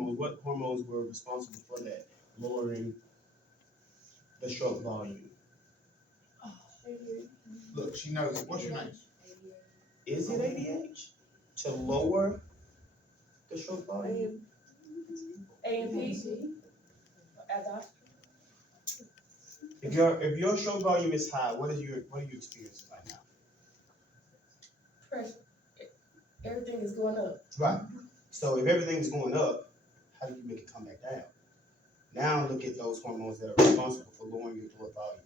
hormones. What hormones were responsible for that, lowering the stroke volume? Look, she knows it. What's your name? Is it ADH to lower the stroke volume? A&P. If your stroke volume is high, what are you experiencing right now? Pressure. Everything is going up. Right. So if everything's going up, how do you make it come back down? Now look at those hormones that are responsible for lowering your blood volume.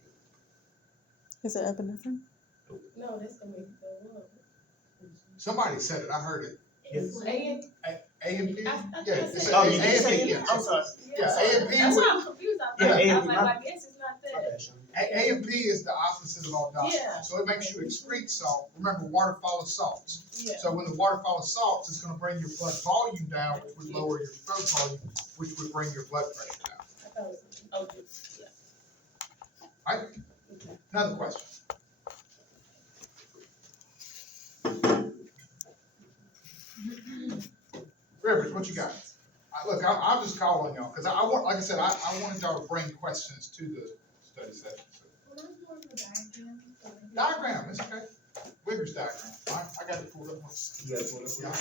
Is it epinephrine? No, that's gonna make it go up. Somebody said it. I heard it. Yes. A&P. A&P? I Yeah. said Oh, you did say A&P. it? I'm sorry. Yeah, A&P. That's why I'm confused. Yeah, I A&P, was like, well, I guess it's not that. A&P is the opposite of aldosterone. Yeah. So it makes you excrete salt. Remember, water follows salts. Yeah. So when the water follows salts, it's going to bring your blood volume down, which would lower your stroke volume, which would bring your blood pressure down. I thought it was, oh, just, yeah. All right? Okay. Another question. Rivers, what you got? Look, I'll just call on y'all because I want, like I said, I wanted y'all to bring questions to the study session. So. Diagram, it's okay. Wiggers diagram. I got it pulled up. You guys want to Yeah.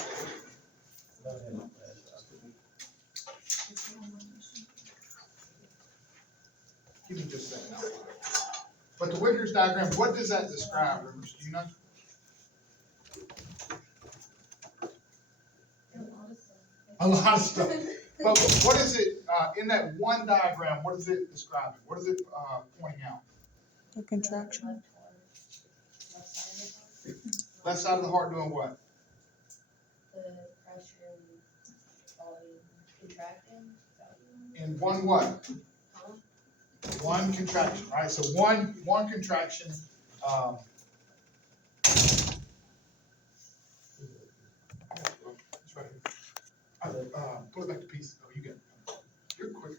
Give me just a second. But the Wiggers diagram, what does that describe, Rivers? Do you know? A lot of stuff. But what is it, in that one diagram, what is it describing? What is it pointing out? A contraction. Left side of the heart doing what? The pressure and volume contracting. In one what? Huh? One contraction, right? So one contraction. It's right here. Pull it back to pieces. Oh, you get it. You're quicker.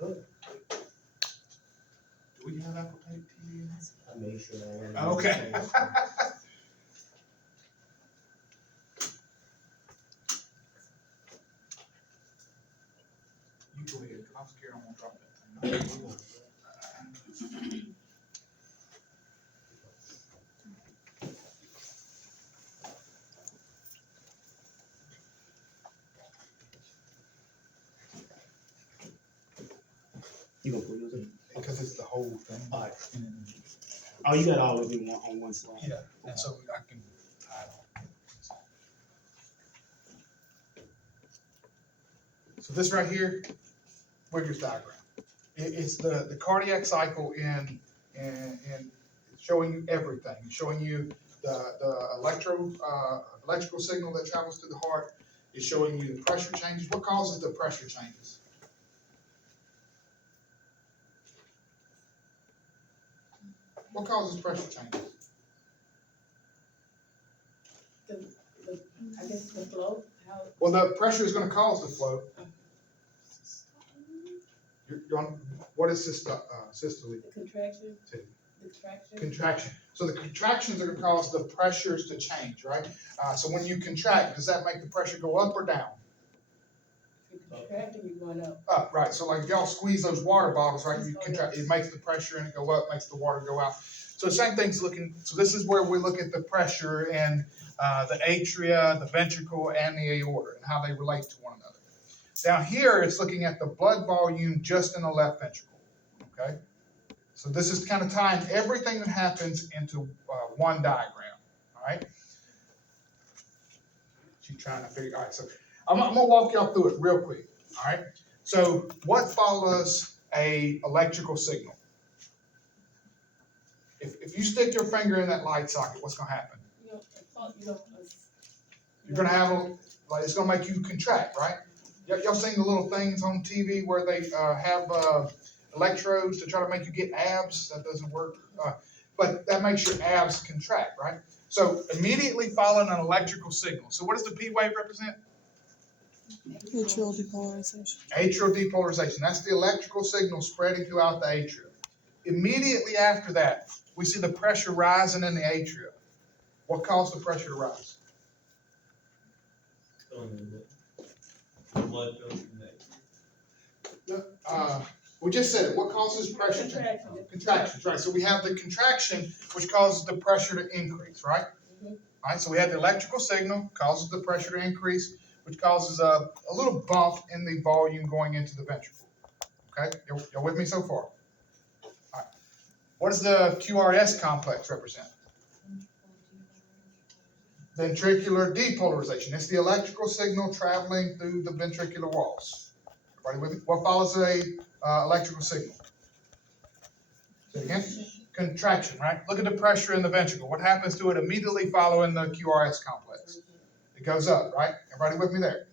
Good. Do we have Apple TV in this? I made sure I am. Okay. You go ahead. I'm scared I'm gonna drop that thing. You gonna put yours in? Because it's the whole thing. All right. Oh, you got all of them on one slide. Yeah, and so I can tie it on. So this right here, Wiggers diagram. It's the cardiac cycle in showing you everything. It's showing you the electrical signal that travels through the heart. It's showing you the pressure changes. What causes the pressure changes? What causes pressure changes? I guess the flow, how. Well, the pressure is going to cause the flow. What is systole? The contraction. Two. The traction. Contraction. So the contractions are going to cause the pressures to change, right? So when you contract, does that make the pressure go up or down? If you're contracting, you're going up. Up, right. So like if y'all squeeze those water bottles, right? You contract, it makes the pressure in it go up, makes the water go out. So the same thing's looking. So this is where we look at the pressure in the atria, the ventricle, and the aorta, and how they relate to one another. Down here, it's looking at the blood volume just in the left ventricle. Okay. So this is kind of tying everything that happens into one diagram. All right. She's trying to figure. All right. So I'm gonna walk y'all through it real quick. All right. So what follows a electrical signal? If you stick your finger in that light socket, what's gonna happen? You're gonna have it's gonna make you contract, right? Y'all seen the little things on TV where they have electrodes to try to make you get abs? That doesn't work, but that makes your abs contract, right? So immediately following an electrical signal. So what does the P wave represent? Atrial depolarization. Atrial depolarization. That's the electrical signal spreading throughout the atria. Immediately after that, we see the pressure rising in the atria. What caused the pressure to rise? blood filtering that. We just said it. What causes pressure change? Contraction. Contractions, right? So we have the contraction, which causes the pressure to increase, right? Mhm. All right, so we have the electrical signal, causes the pressure to increase, which causes a little bump in the volume going into the ventricle. Okay, y'all with me so far? All right. What does the QRS complex represent? Ventricular depolarization. It's the electrical signal traveling through the ventricular walls. Everybody with me? What follows a electrical signal? Say it again. Contraction, right? Look at the pressure in the ventricle. What happens to it immediately following the QRS complex? It goes up, right? Everybody with me there?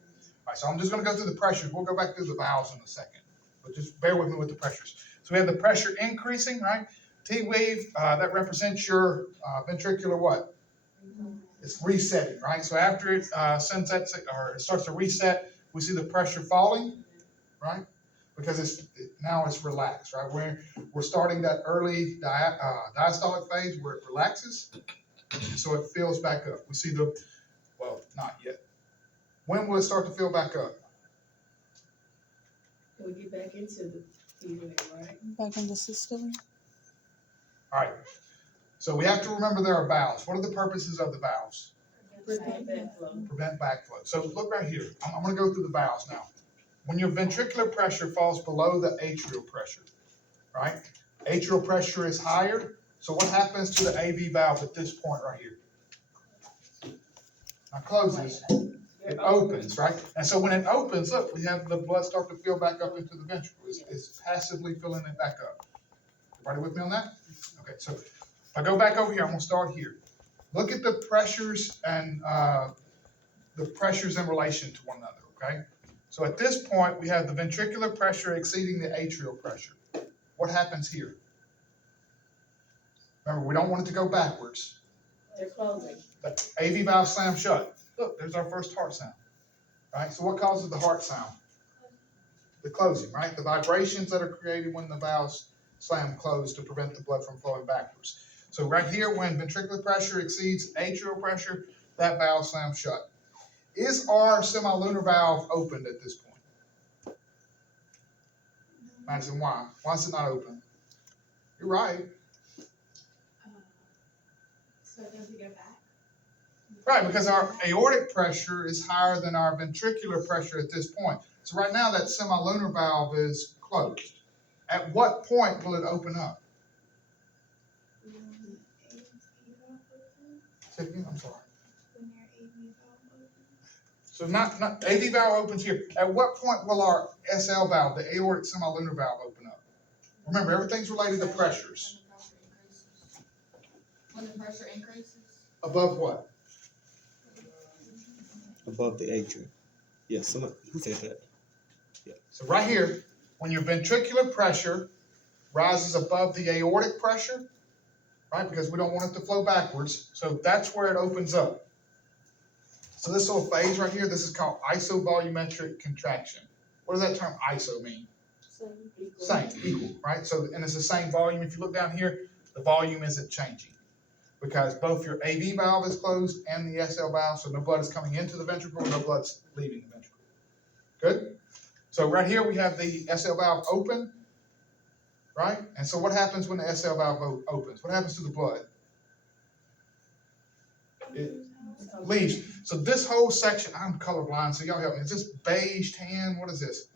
All right, so I'm just going to go through the pressures. We'll go back through the valves in a second, but just bear with me with the pressures. So we have the pressure increasing, right? T wave, that represents your ventricular what? It's resetting, right? So after it sends that, or it starts to reset, we see the pressure falling, right? Because now it's relaxed, right? We're starting that early diastolic phase where it relaxes, so it fills back up. We see well, not yet. When will it start to fill back up? When we get back into the feeding, right? Back in the system. All right. So we have to remember there are valves. What are the purposes of the valves? Prevent backflow. Prevent backflow. So look right here. I'm going to go through the valves now. When your ventricular pressure falls below the atrial pressure, right? Atrial pressure is higher. So what happens to the AV valve at this point right here? Now closes. It opens, right? And so when it opens, look, we have the blood start to fill back up into the ventricle. It's passively filling it back up. Everybody with me on that? Okay, so if I go back over here, I'm going to start here. Look at the pressures and in relation to one another, okay? So at this point, we have the ventricular pressure exceeding the atrial pressure. What happens here? Remember, we don't want it to go backwards. They're closing. The AV valve slams shut. Look, there's our first heart sound, right? So what causes the heart sound? The closing, right? The vibrations that are created when the valves slam close to prevent the blood from flowing backwards. So right here, when ventricular pressure exceeds atrial pressure, that valve slams shut. Is our semilunar valve opened at this point? Madison, why? Why is it not open? You're right. So it doesn't go back? Right, because our aortic pressure is higher than our ventricular pressure at this point. So right now that semilunar valve is closed. At what point will it open up? Say it again, I'm sorry. When your AV valve opens? So not AV valve opens here. At what point will our SL valve, the aortic semilunar valve, open up? Remember, everything's related to pressures. When the pressure increases? Above what? Above the atrium. Yes, someone who said that. So right here, when your ventricular pressure rises above the aortic pressure, right, because we don't want it to flow backwards, so that's where it opens up. So this little phase right here, this is called isovolumetric contraction. What does that term iso mean? Same, equal, right? So, and it's the same volume. If you look down here, the volume isn't changing because both your AV valve is closed and the SL valve, so no blood is coming into the ventricle, no blood's leaving the ventricle. Good? So right here we have the SL valve open, right? And so what happens when the SL valve opens? What happens to the blood? It leaves. So this whole section, I'm colorblind, so y'all help me. Is this beige, tan? What is this?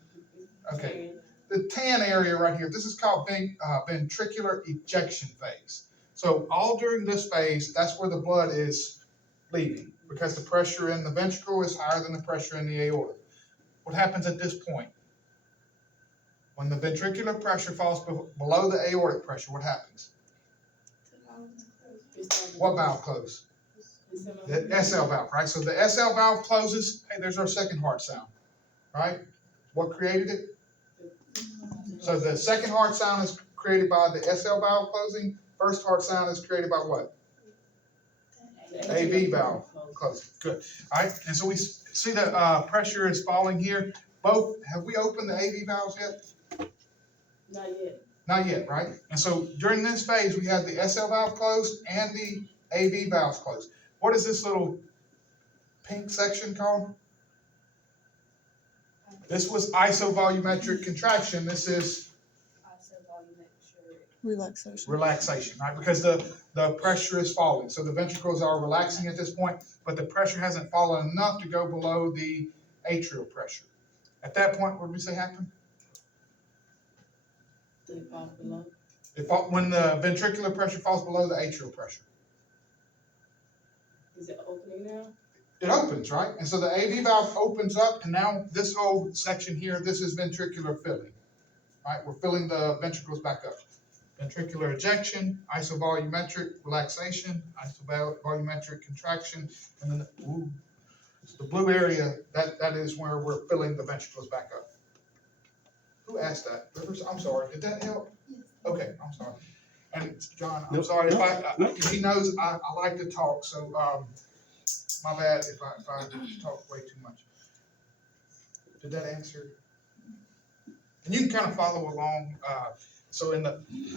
Okay. The tan area right here, this is called ventricular ejection phase. So all during this phase, that's where the blood is leaving because the pressure in the ventricle is higher than the pressure in the aorta. What happens at this point? When the ventricular pressure falls below the aortic pressure, what happens? What valve closes? The SL valve, right? So the SL valve closes. Hey, there's our second heart sound, right? What created it? So the second heart sound is created by the SL valve closing. First heart sound is created by what? AV valve closing. Good. All right. And so we see that pressure is falling here. Have we opened the AV valves yet? Not yet. Not yet, right? And so during this phase, we have the SL valve closed and the AV valves closed. What is this little pink section called? This was isovolumetric contraction. This is I said volumetric. Relaxation. relaxation, right? Because the pressure is falling. So the ventricles are relaxing at this point, but the pressure hasn't fallen enough to go below the atrial pressure. At that point, what did we say happened? Did it fall below? When the ventricular pressure falls below the atrial pressure. Is it opening now? It opens, right? And so the AV valve opens up, and now this whole section here, this is ventricular filling, right? We're filling the ventricles back up. Ventricular ejection, isovolumetric relaxation, isovolumetric contraction, and then the blue area, that is where we're filling the ventricles back up. Who asked that? Rivers, I'm sorry, did that help? Okay, I'm sorry. And John, I'm Nope, sorry, nope. if he knows I like to talk, so, my bad if I talk way too much. Did that answer? And you can kind of follow along, so I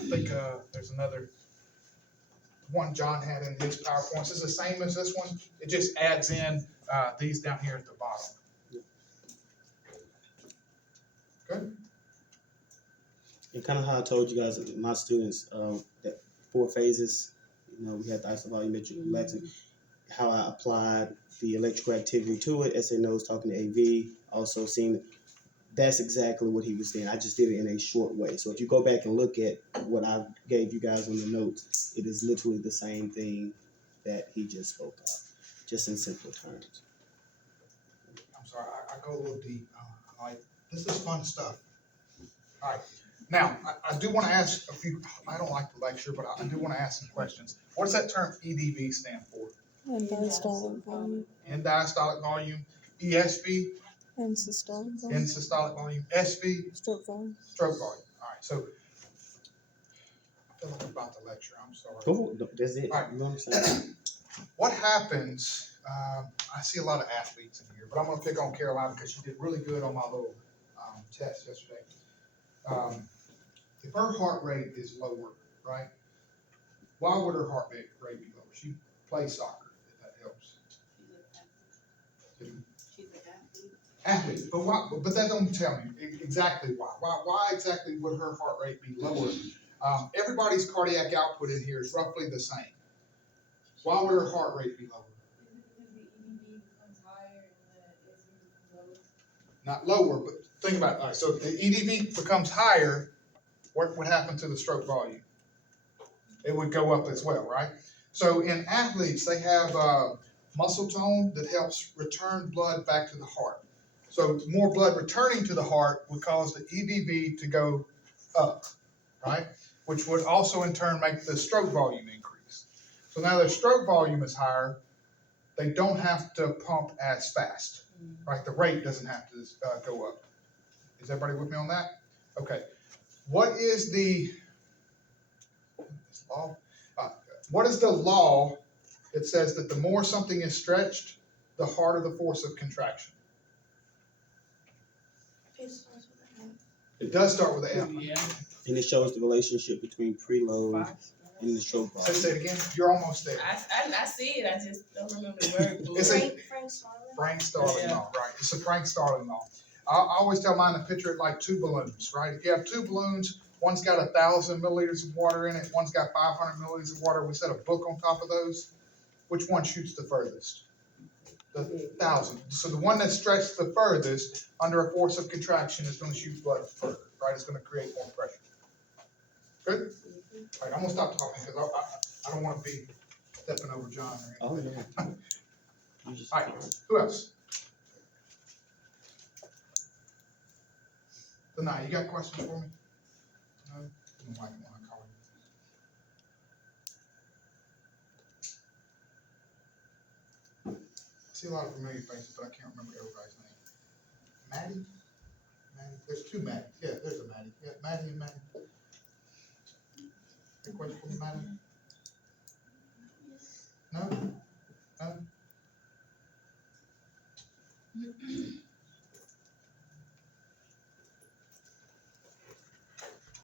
think, there's another one John had in his PowerPoints. It's the same as this one. It just adds in, these down here at the bottom. Good? And kind of how I told you guys, my students, that 4 phases, you know, we had the isovolumetric relaxing, how I applied the electrical activity to it. SNO was talking to AV, also seeing that's exactly what he was saying. I just did it in a short way. So if you go back and look at what I gave you guys on the notes, it is literally the same thing that he just spoke of, just in simpler terms. I'm sorry, I go a little deep. This is fun stuff. All right. Now, I do want to ask a few, I don't like to lecture, but I do want to ask some questions. What does that term EDV stand for? And diastolic volume. End diastolic volume, ESV, And systolic end volume. systolic volume, SV, Stroke volume. stroke volume. All right, so I feel like I'm about to lecture, I'm sorry. Go, that's it. All right. You know what I'm saying? What happens, I see a lot of athletes in here, but I'm gonna pick on Caroline because she did really good on my little test yesterday. If her heart rate is lower, right? Why would her heart rate be lower? She plays soccer, if that helps. She's an athlete. Athlete, but why? But that don't tell me exactly why. Why exactly would her heart rate be lower? Everybody's cardiac output in here is roughly the same. Why would her heart rate be lower? Because the EDV becomes higher and the SV becomes lower. Not lower, but think about it. All right, so if the EDV becomes higher, what would happen to the stroke volume? It would go up as well, right? So in athletes, they have muscle tone that helps return blood back to the heart. So more blood returning to the heart would cause the EDV to go up, right? Which would also in turn make the stroke volume increase. So now their stroke volume is higher, they don't have to pump as fast, right? The rate doesn't have to go up. Is everybody with me on that? Okay. What is the law? What is the law that says that the more something is stretched, the harder the force of contraction? It starts with an F. It does start with an F. Yeah. And it shows the relationship between preload and the stroke volume. Say it again. You're almost there. I see it, I just don't remember the word. It's a- Frank Starling. Frank Starling Yeah. law, right? It's a Frank Starling law. I always tell mine to picture it like 2 balloons, right? If you have 2 balloons, one's got 1,000 milliliters of water in it, one's got 500 milliliters of water. We set a book on top of those. Which one shoots the furthest? The 1,000. So the one that stretched the furthest under a force of contraction is going to shoot blood further, right? It's going to create more pressure. Good? All right, I'm going to stop talking because I don't want to be stepping over John or anything. Oh, no. You just- All right, who else? Denai, you got questions for me? No? You don't like it when I call you. I see a lot of familiar faces, but I can't remember everybody's name. Maddie? Maddie? There's 2 Maddies. Yeah, there's a Maddie. Yeah, Maddie and Maddie. Any question for me, Maddie? No? No?